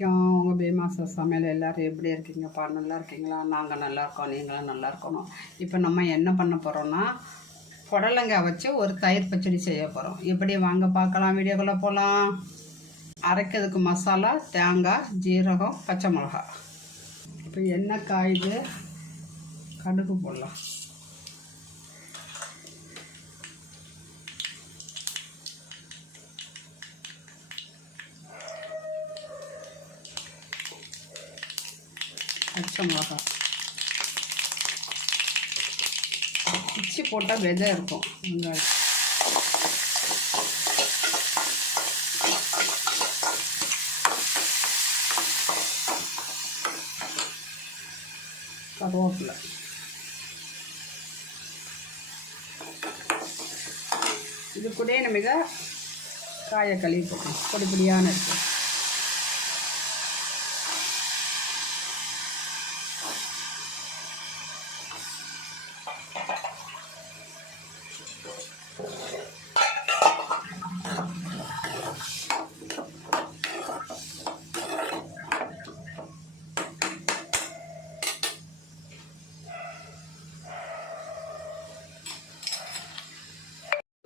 வரைக்கும் உங்கள் பேமாச சமையல் எல்லோரும் எப்படி இருக்கீங்கப்பா? நல்லா இருக்கீங்களா? நாங்கள் நல்லா இருக்கோம், நீங்களும் நல்லா இருக்கணும். இப்போ நம்ம என்ன பண்ண போகிறோன்னா, புடலங்காய் வச்சு ஒரு தயிர் பச்சடி செய்ய போகிறோம். எப்படி வாங்க பார்க்கலாம், வீடியோக்குள்ளே போகலாம். அரைக்கிறதுக்கு மசாலா தேங்காய், ஜீரகம், பச்சை மிளகா. இப்போ எண்ணெய் காயுது, கடுகு போடலாம். பச்சை மிளகா பிச்சு போட்டால் விதை இருக்கும். வெங்காயம், கருவேப்பிலை, இது கூட நம்ம காயை கழுவி போட்டோம். பொடி பொடியான இருக்கும்.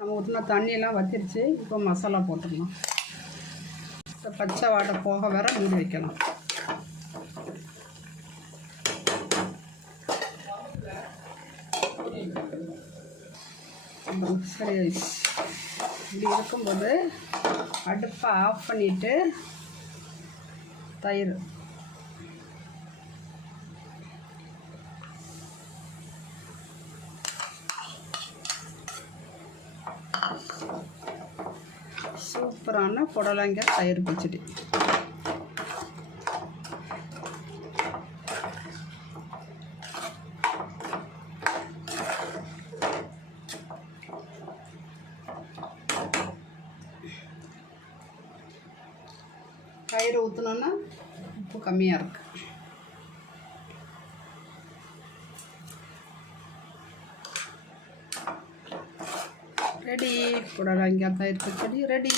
நம்ம ஊற்றின தண்ணியெல்லாம் வத்திருச்சு. இப்போ மசாலா போட்டுடலாம். இப்போ பச்சை வாடை போக வேற மூடி வைக்கலாம். சரி, இப்படி இருக்கும்போது அடுப்பை ஆஃப் பண்ணிவிட்டு தயிர் சூப்பரான புடலங்காய் தயிர் பச்சடி. தயிர் ஊற்றினோன்னா உப்பு கம்மியாக இருக்கு. ரெடி, புடலங்காய் தயிர் பச்சடி ரெடி.